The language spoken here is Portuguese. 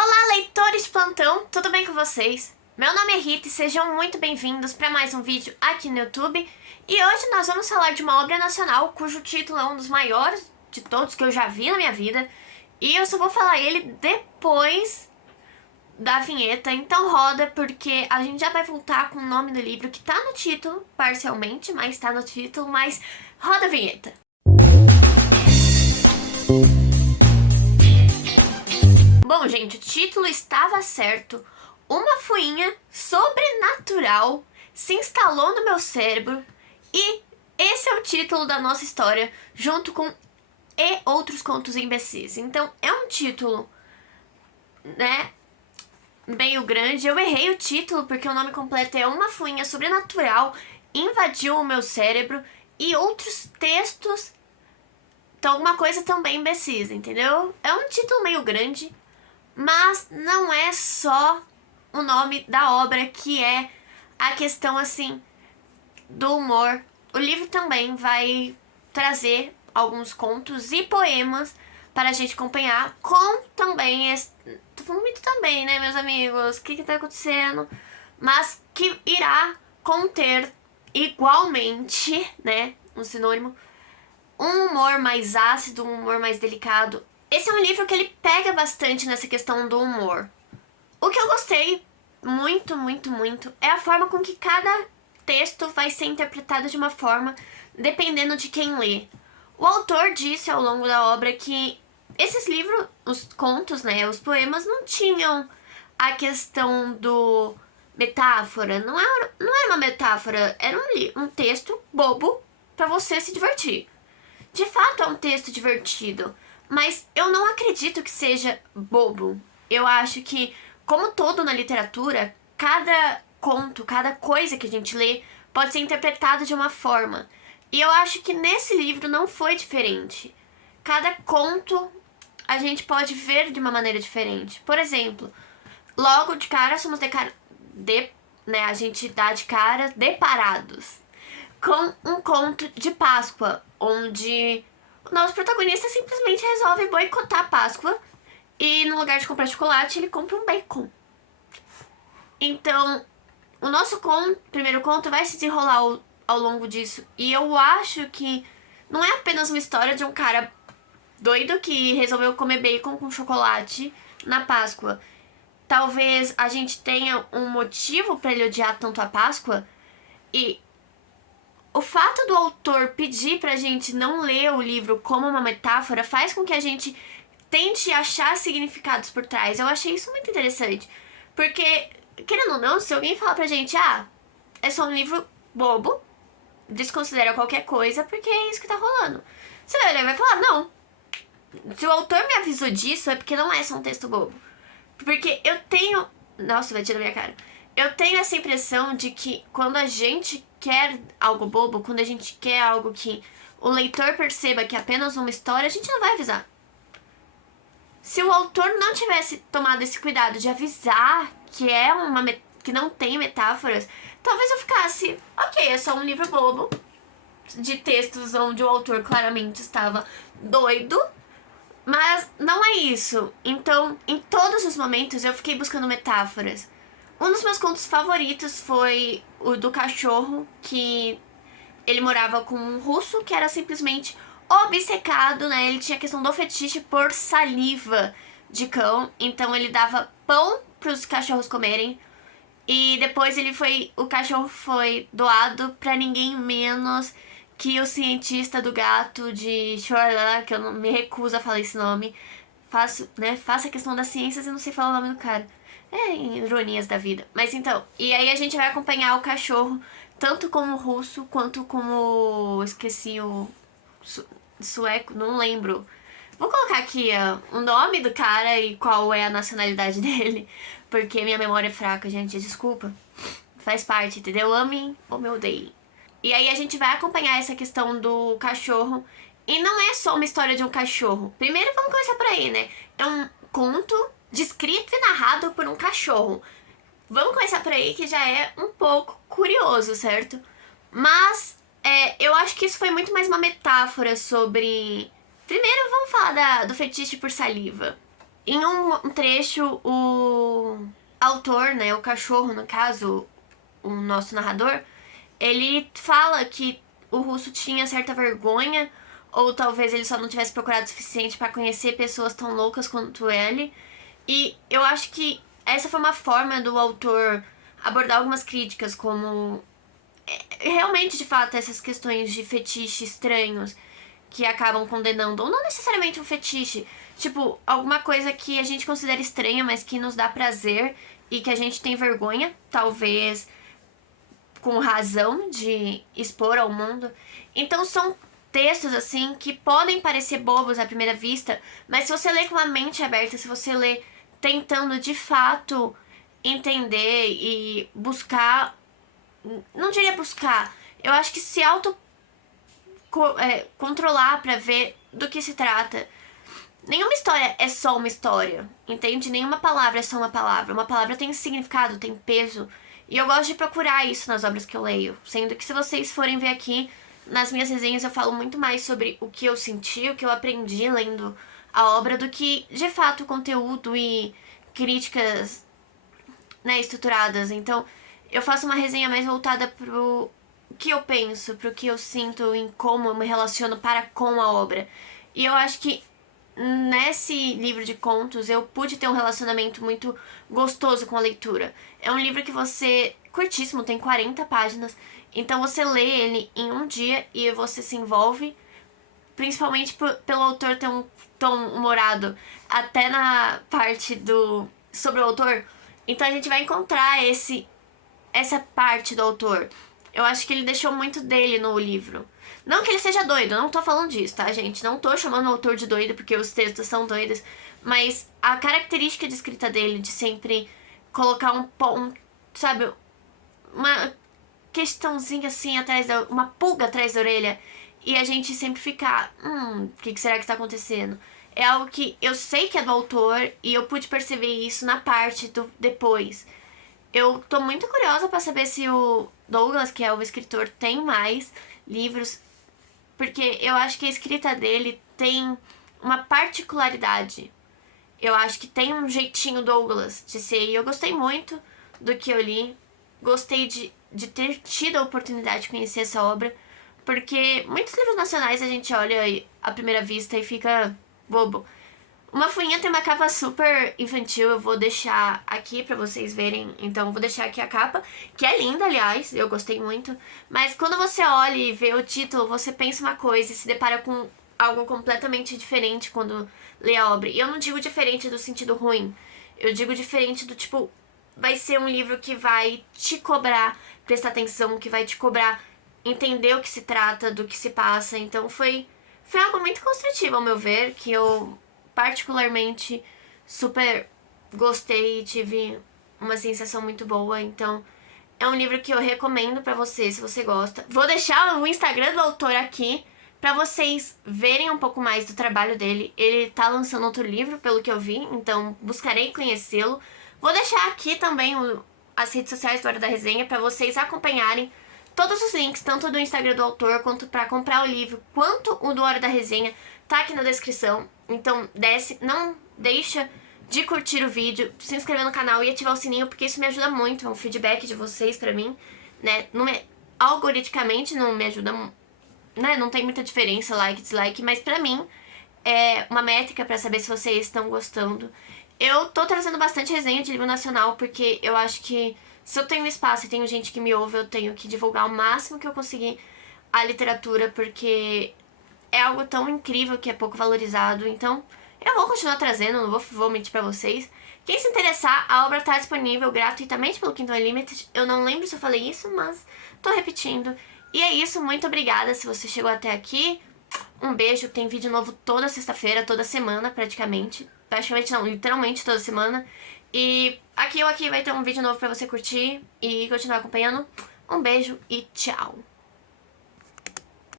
Olá, leitores de plantão, tudo bem com vocês? Meu nome é Rita e sejam muito bem-vindos para mais um vídeo aqui no YouTube. E hoje nós vamos falar de uma obra nacional cujo título é um dos maiores de todos que eu já vi na minha vida. E eu só vou falar ele depois da vinheta, então roda, porque a gente já vai voltar com o nome do livro que tá no título, parcialmente, mas tá no título, mas roda a vinheta. Bom, gente, o título estava certo. Uma fuinha sobrenatural se instalou no meu cérebro e esse é o título da nossa história, junto com E Outros Contos Imbecis. Então, é um título, né, meio grande. Eu errei o título porque o nome completo é Uma Fuinha Sobrenatural Invadiu o Meu Cérebro e Outros Textos. Então, alguma coisa também imbecis, entendeu? É um título meio grande. Mas não é só o nome da obra que é a questão, assim, do humor. O livro também vai trazer alguns contos e poemas para a gente acompanhar, com também... Tô falando muito também, né, meus amigos? O que tá acontecendo? Mas que irá conter igualmente, né, um sinônimo, um humor mais ácido, um humor mais delicado. Esse é um livro que ele pega bastante nessa questão do humor. O que eu gostei muito, muito, muito é a forma com que cada texto vai ser interpretado de uma forma dependendo de quem lê. O autor disse ao longo da obra que esses livros, os contos, né, os poemas, não tinham a questão do metáfora. Não era uma metáfora, era um texto bobo para você se divertir. De fato é um texto divertido, mas eu não acredito que seja bobo. Eu acho que, como todo na literatura, cada conto, cada coisa que a gente lê pode ser interpretado de uma forma. E eu acho que nesse livro não foi diferente. Cada conto a gente pode ver de uma maneira diferente. Por exemplo, logo de cara somos a gente dá de cara deparados com um conto de Páscoa, onde o nosso protagonista simplesmente resolve boicotar a Páscoa e no lugar de comprar chocolate, ele compra um bacon. Então, o nosso primeiro conto vai se desenrolar ao longo disso. E eu acho que não é apenas uma história de um cara doido que resolveu comer bacon com chocolate na Páscoa. Talvez a gente tenha um motivo para ele odiar tanto a Páscoa. E o fato do autor pedir pra gente não ler o livro como uma metáfora faz com que a gente tente achar significados por trás. Eu achei isso muito interessante. Porque, querendo ou não, se alguém falar pra gente, é só um livro bobo, desconsidera qualquer coisa, porque é isso que tá rolando. Você vai olhar e vai falar, não. Se o autor me avisou disso, é porque não é só um texto bobo. Porque eu tenho... Nossa, vai tirar na minha cara. Eu tenho essa impressão de que quando a gente quer algo bobo, quando a gente quer algo que o leitor perceba que é apenas uma história, a gente não vai avisar. Se o autor não tivesse tomado esse cuidado de avisar que é que não tem metáforas, talvez eu ficasse, ok, é só um livro bobo de textos onde o autor claramente estava doido, mas não é isso. Então, em todos os momentos eu fiquei buscando metáforas. Um dos meus contos favoritos foi o do cachorro, que ele morava com um russo que era simplesmente obcecado, né? Ele tinha a questão do fetiche por saliva de cão, então ele dava pão pros cachorros comerem. E depois o cachorro foi doado pra ninguém menos que o cientista do gato de Chorlá, que eu não me recuso a falar esse nome. Faço a questão das ciências e não sei falar o nome do cara. É, ironias da vida. Mas então, e aí a gente vai acompanhar o cachorro, tanto como russo, quanto como... Esqueci o... Sueco, não lembro. Vou colocar aqui o nome do cara e qual é a nacionalidade dele, porque minha memória é fraca, gente, desculpa. Faz parte, entendeu? Amem ou me odeiem. E aí a gente vai acompanhar essa questão do cachorro. E não é só uma história de um cachorro. Primeiro vamos começar por aí, né? É um conto descrito e narrado por um cachorro. Vamos começar por aí, que já é um pouco curioso, certo? Mas eu acho que isso foi muito mais uma metáfora sobre... Primeiro vamos falar do fetiche por saliva. Em um trecho, o autor, né, o cachorro, no caso, o nosso narrador, ele fala que o russo tinha certa vergonha, ou talvez ele só não tivesse procurado o suficiente para conhecer pessoas tão loucas quanto ele. E eu acho que essa foi uma forma do autor abordar algumas críticas, como realmente, de fato, essas questões de fetiche estranhos que acabam condenando, ou não necessariamente um fetiche, tipo, alguma coisa que a gente considera estranha, mas que nos dá prazer e que a gente tem vergonha, talvez com razão, de expor ao mundo. Então são textos assim que podem parecer bobos à primeira vista, mas se você lê com a mente aberta, se você lê tentando de fato entender e buscar, não diria buscar, eu acho que se controlar pra ver do que se trata. Nenhuma história é só uma história, entende? Nenhuma palavra é só uma palavra. Uma palavra tem significado, tem peso. E eu gosto de procurar isso nas obras que eu leio. Sendo que se vocês forem ver aqui, nas minhas resenhas eu falo muito mais sobre o que eu senti, o que eu aprendi lendo a obra, do que, de fato, conteúdo e críticas, né, estruturadas. Então, eu faço uma resenha mais voltada pro que eu penso, pro que eu sinto, em como eu me relaciono para com a obra. E eu acho que nesse livro de contos eu pude ter um relacionamento muito gostoso com a leitura. É um livro que você, curtíssimo, tem 40 páginas, então você lê ele em um dia e você se envolve, principalmente pelo autor ter um tom humorado, até na parte do sobre o autor. Então a gente vai encontrar essa parte do autor. Eu acho que ele deixou muito dele no livro. Não que ele seja doido, não tô falando disso, tá, gente? Não tô chamando o autor de doido porque os textos são doidos. Mas a característica de escrita dele, de sempre colocar um ponto, sabe? Uma questãozinha assim atrás uma pulga atrás da orelha. E a gente sempre ficar, o que será que tá acontecendo? É algo que eu sei que é do autor e eu pude perceber isso na parte do depois. Eu tô muito curiosa pra saber se o Douglas, que é o escritor, tem mais livros, porque eu acho que a escrita dele tem uma particularidade. Eu acho que tem um jeitinho Douglas de ser, e eu gostei muito do que eu li. Gostei de ter tido a oportunidade de conhecer essa obra, porque muitos livros nacionais a gente olha à primeira vista e fica bobo. Uma Fuinha tem uma capa super infantil, eu vou deixar aqui pra vocês verem. Então eu vou deixar aqui a capa, que é linda, aliás, eu gostei muito. Mas quando você olha e vê o título, você pensa uma coisa e se depara com algo completamente diferente quando lê a obra. E eu não digo diferente do sentido ruim, eu digo diferente do tipo, vai ser um livro que vai te cobrar prestar atenção, que vai te cobrar entender o que se trata, do que se passa. Então foi algo muito construtivo, ao meu ver, que eu particularmente super gostei e tive uma sensação muito boa. Então é um livro que eu recomendo pra você, se você gosta. Vou deixar o Instagram do autor aqui pra vocês verem um pouco mais do trabalho dele. Ele tá lançando outro livro, pelo que eu vi, então buscarei conhecê-lo. Vou deixar aqui também as redes sociais do Hora da Resenha pra vocês acompanharem todos os links, tanto do Instagram do autor, quanto pra comprar o livro, quanto o do Hora da Resenha, tá aqui na descrição. Então desce, não deixa de curtir o vídeo, se inscrever no canal e ativar o sininho, porque isso me ajuda muito, é um feedback de vocês pra mim, né? Algoritmicamente não me ajuda, né? Não tem muita diferença, like, dislike, mas pra mim é uma métrica pra saber se vocês estão gostando. Eu tô trazendo bastante resenha de livro nacional, porque eu acho que se eu tenho espaço e tenho gente que me ouve, eu tenho que divulgar o máximo que eu conseguir a literatura, porque é algo tão incrível que é pouco valorizado. Então eu vou continuar trazendo, não vou mentir pra vocês. Quem se interessar, a obra tá disponível gratuitamente pelo Kindle Unlimited. Eu não lembro se eu falei isso, mas tô repetindo. E é isso, muito obrigada se você chegou até aqui. Um beijo, tem vídeo novo toda sexta-feira, toda semana praticamente. Praticamente não, literalmente toda semana. E aqui ou aqui vai ter um vídeo novo pra você curtir e continuar acompanhando. Um beijo e tchau!